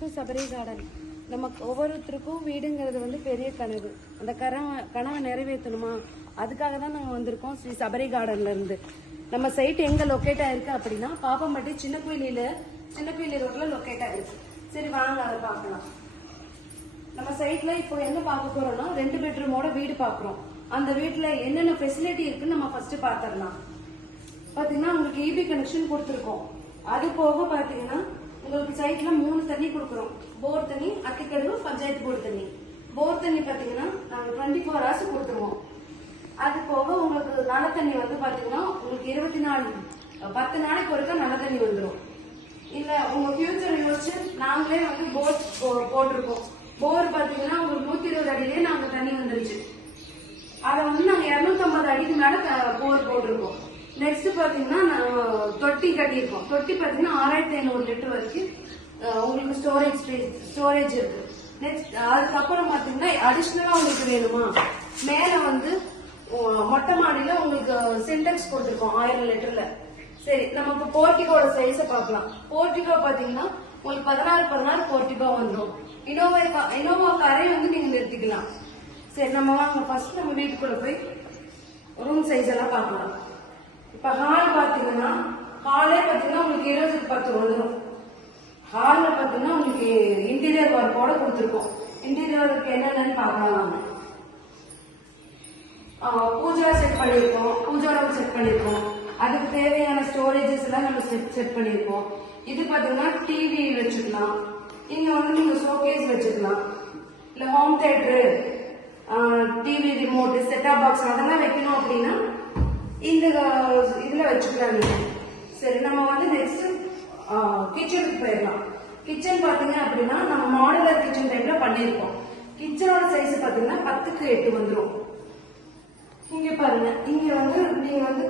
Welcome to Sabari garden. நம்ம ஒவ்வொருத்தருக்கும் வீடுங்கிறது வந்து பெரிய கனவு. அந்த கனவை நிறைவேற்றணுமா, அதுக்காக தான் நாங்கள் வந்திருக்கோம் ஸ்ரீ சபரி கார்டன்ல இருந்து. நம்ம சைட் எங்க லொக்கேட் ஆயிருக்கு அப்படின்னா பாப்பம்பட்டி சின்ன குயிலி ரோட்ல லொக்கேட் ஆயிருக்கு. சரி வாங்க அதை பார்க்கலாம். நம்ம சைட்ல இப்போ என்ன பார்க்க போறோம்னா 2 பெட்ரூமோட வீடு பார்க்குறோம். அந்த வீட்டுல என்னென்ன ஃபெசிலிட்டி இருக்குன்னு நம்ம ஃபர்ஸ்ட் பார்த்துடலாம். பாத்தீங்கன்னா உங்களுக்கு இபி கனெக்ஷன் கொடுத்துருக்கோம். அது போக பாத்தீங்கன்னா உங்களுக்கு சைட்ல 3 தண்ணி கொடுக்குறோம். போர் தண்ணி, அத்திக்கடவு, பஞ்சாயத்து போர்டு தண்ணி. போர் தண்ணி பாத்தீங்கன்னா நாங்க 24 hours கொடுத்துருவோம். அது போக உங்களுக்கு நல்ல தண்ணி வந்து பாத்தீங்கன்னா உங்களுக்கு 10 நாளைக்கு ஒருக்கா நல்ல தண்ணி வந்துடும். இல்ல உங்க ஃபியூச்சர் யோசிச்சு நாங்களே வந்து போர் போட்டிருக்கோம். போர் பாத்தீங்கன்னா உங்களுக்கு 120 அடியிலேயே நாங்க தண்ணி வந்துருச்சு. அதை வந்து நாங்க 250 அடிக்கு மேல போர் போட்டிருக்கோம். நெக்ஸ்ட் பாத்தீங்கன்னா தொட்டி கட்டியிருக்கோம். தொட்டி பாத்தீங்கன்னா 6500 லிட்டர் வரைக்கும் உங்களுக்கு ஸ்டோரேஜ் இருக்கு. நெக்ஸ்ட் அதுக்கப்புறம் பாத்தீங்கன்னா அடிஷனலா உங்களுக்கு வேணுமா, மேல வந்து மொட்டை மாடியில உங்களுக்கு சின்டெக்ஸ் கொடுத்துருக்கோம் 1000 லிட்டர்ல. சரி, நம்ம இப்ப போர்ட்டிகோட சைஸ பாக்கலாம். போர்ட்டிகோ பாத்தீங்கன்னா உங்களுக்கு 16 போர்ட்டிகோ வந்துடும். இனோவா காரே வந்து நீங்க நிறுத்திக்கலாம். சரி, நம்ம வாங்க ஃபர்ஸ்ட் நம்ம வீட்டுக்குள்ள போய் ரூம் சைஸ் எல்லாம் பார்க்கலாம். இப்ப ஹால் பாத்தீங்கன்னா ஹாலே பாத்தீங்கன்னா உங்களுக்கு 20x10 வந்துடும். ஹால்ல பாத்தீங்கன்னா உங்களுக்கு இன்டீரியர் ஒர்க்கோட கொடுத்துருக்கோம். இன்டீரியர் ஒர்க் என்னென்னு பார்க்கலாம். பூஜா செட் பண்ணிருக்கோம், பூஜா ரூம் செட் பண்ணிருக்கோம். அதுக்கு தேவையான ஸ்டோரேஜஸ் எல்லாம் நம்ம செட் பண்ணிருக்கோம். இது பாத்தீங்கன்னா டிவி வச்சுக்கலாம். இங்க வந்து நீங்க ஷோகேஸ் வச்சுக்கலாம். இல்ல home theatre, TV remote, set top box அதெல்லாம் வைக்கணும் அப்படின்னா இந்த இதுல வச்சுக்கலாம் நீங்க. சரி, நம்ம வந்து நெக்ஸ்ட் கிச்சனுக்கு போயிடலாம். கிச்சன் பாத்தீங்க அப்படின்னா நம்ம மாடுலர் கிச்சன் டைப்ல பண்ணிருக்கோம். கிச்சனோட சைஸ் பாத்தீங்கன்னா 10x8 வந்துடும். இங்க பாருங்க, இங்க வந்து நீங்க வந்து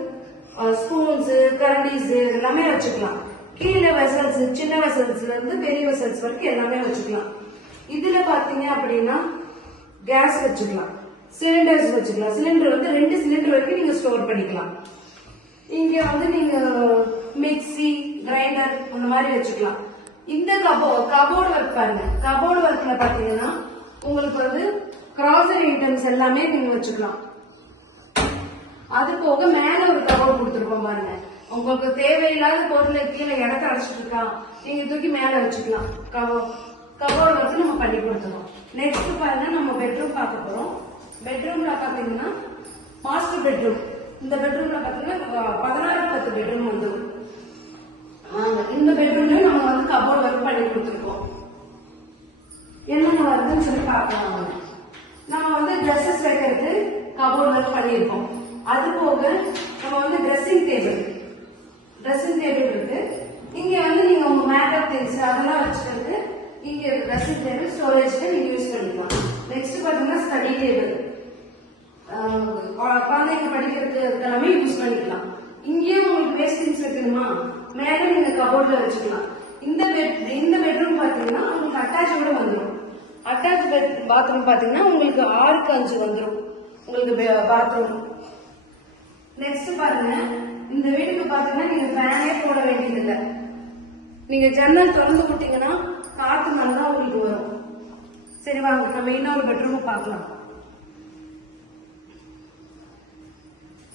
ஸ்பூன்ஸ், கரண்டிஸ் எல்லாமே வச்சுக்கலாம். கீழே வெசல்ஸ், சின்ன வெசல்ஸ்ல இருந்து பெரிய வெசல்ஸ் வரைக்கும் எல்லாமே வச்சுக்கலாம். இதுல பாத்தீங்க அப்படின்னா கேஸ் வச்சுக்கலாம், சிலிண்டர்ஸ் வச்சுக்கலாம். சிலிண்டர் வந்து 2 சிலிண்டர் வரைக்கும் நீங்க ஸ்டோர் பண்ணிக்கலாம். இங்க வந்து நீங்க மிக்சி, கிரைண்டர் அந்த மாதிரி வச்சுக்கலாம். இந்த கபோர்டு ஒர்க் பாருங்க. கபோர்டு ஒர்க்ல பாத்தீங்கன்னா உங்களுக்கு வந்து கிராசரி ஐட்டம்ஸ் எல்லாமே நீங்க வச்சுக்கலாம். அது போக மேல ஒரு கபோர்டு கொடுத்துருப்போம் பாருங்க. உங்களுக்கு தேவையில்லாத பொருளை கீழே இடத்த அடைச்சிட்டு இருக்கா, நீங்க தூக்கி மேல வச்சுக்கலாம். கபோர்டு ஒர்க் நம்ம பண்ணி கொடுத்துருவோம். நெக்ஸ்ட் பாருங்க, நம்ம பெட்ரூம் பார்க்க போறோம். பெட்ரூம்ல பாத்தீங்கன்னா மாஸ்டர் பெட்ரூம். இந்த பெட்ரூம்ல பாத்தீங்கன்னா 16x10 பெட்ரூம் வந்துடும். இந்த பெட்ரூம்லயும் நம்ம வந்து கபோர்ட் ஒர்க் பண்ணி கொடுத்துருக்கோம். என்னென்ன வருதுன்னு சொல்லி பார்க்கலாம். நம்ம வந்து ட்ரெஸ்ஸஸ் வைக்கிறதுக்கு கபோர்ட் ஒர்க் பண்ணியிருக்கோம். அது போக நம்ம வந்து ட்ரெஸ்ஸிங் டேபிள் இருக்கு. இங்க வந்து நீங்க உங்க மேக்கப் திங்ஸ் அதெல்லாம் வச்சுக்கிறது இங்க ட்ரெஸ்ஸிங் டேபிள் ஸ்டோரேஜ்க்கு நீங்க யூஸ் பண்ணிக்கலாம். நெக்ஸ்ட் பாத்தீங்கன்னா ஸ்டடி டேபிள், குழந்தைங்க படிக்கிறதுக்கு எல்லாமே யூஸ் பண்ணிக்கலாம். இங்கேயும் உங்களுக்கு வேஸ்ட் திங்ஸ் வைக்கணுமா, மேல நீங்க கபோர்ட்ல வச்சுக்கலாம். இந்த பெட்ரூம் பாத்தீங்கன்னா உங்களுக்கு அட்டாச்சோட வந்துடும். அட்டாச் பாத்ரூம் பாத்தீங்கன்னா உங்களுக்கு 6x5 வந்துடும் உங்களுக்கு பாத்ரூம். நெக்ஸ்ட் பாருங்க, இந்த வீட்டுக்கு பாத்தீங்கன்னா நீங்க ஃபேனே போட வேண்டியது இல்லை. நீங்க ஜன்னல் திறந்து விட்டீங்கன்னா காத்து நல்லா உங்களுக்கு வரும். சரி வாங்க, நம்ம இன்னொரு பெட்ரூம் பார்க்கலாம்.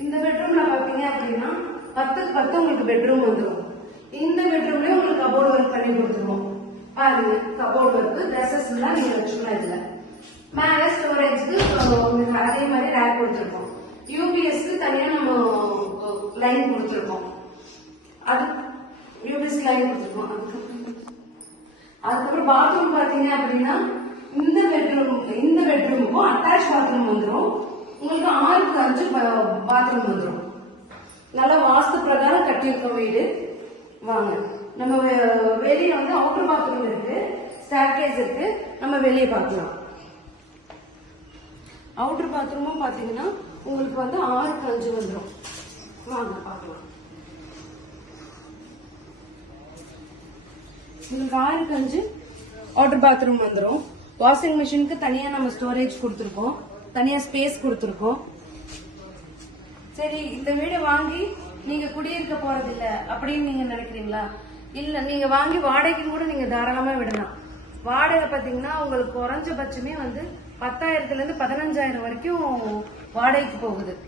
இந்த பெட்ரூம்ல பாத்தீங்க அப்படின்னா 10x10 உங்களுக்கு பெட்ரூம் வந்துடும். இந்த பெட்ரூம்லயே உங்களுக்கு கபோர்டு ஒர்க் பண்ணி கொடுத்துருவோம். பாருங்க, கபோர்டு ஒர்க் ட்ரெஸ்ஸஸ் எல்லாம் நீங்க வச்சுக்கலாம். இதுல மேல ஸ்டோரேஜ்க்கு உங்களுக்கு அதே மாதிரி ரேக் கொடுத்துருக்கோம். யூபிஎஸ்க்கு தனியா நம்ம லைன் கொடுத்துருக்கோம். அது யூபிஎஸ் லைன் கொடுத்துருக்கோம். அதுக்கப்புறம் பாத்ரூம் பாத்தீங்க அப்படின்னா இந்த பெட்ரூமுக்கும் அட்டாச் பாத்ரூம் வந்துடும். உங்களுக்கு 6x5 பாத்ரூம் வந்துடும். நல்லா வாஸ்து பிரகாரம் கட்டியிருக்கோம் வீடு. வாங்க, நம்ம வெளியே வந்து அவுட்டர் பாத்ரூம் இருக்கு, ஸ்டேர்கேஸ் இருக்கு. நம்ம வெளியே பார்க்கலாம். அவுட்டர் பாத்ரூமும் பாத்தீங்கன்னா உங்களுக்கு வந்து 6x5 வந்துடும். வாங்க பார்க்கலாம். உங்களுக்கு 6x5 அவுட்டர் பாத்ரூம் வந்துடும். வாஷிங் மிஷினுக்கு தனியா நம்ம ஸ்டோரேஜ் கொடுத்துருக்கோம், தனியா ஸ்பேஸ் கொடுத்துருக்கோம். சரி, இந்த வீடு வாங்கி நீங்க குடியிருக்க போறது இல்ல அப்படின்னு நீங்க நினைக்கிறீங்களா? இல்ல, நீங்க வாங்கி வாடகைக்கு கூட நீங்க தாராளமா விடலாம். வாடகை பாத்தீங்கன்னா உங்களுக்கு குறைஞ்சபட்சமே வந்து 10,000 இருந்து 15,000 வரைக்கும் வாடகைக்கு போகுது.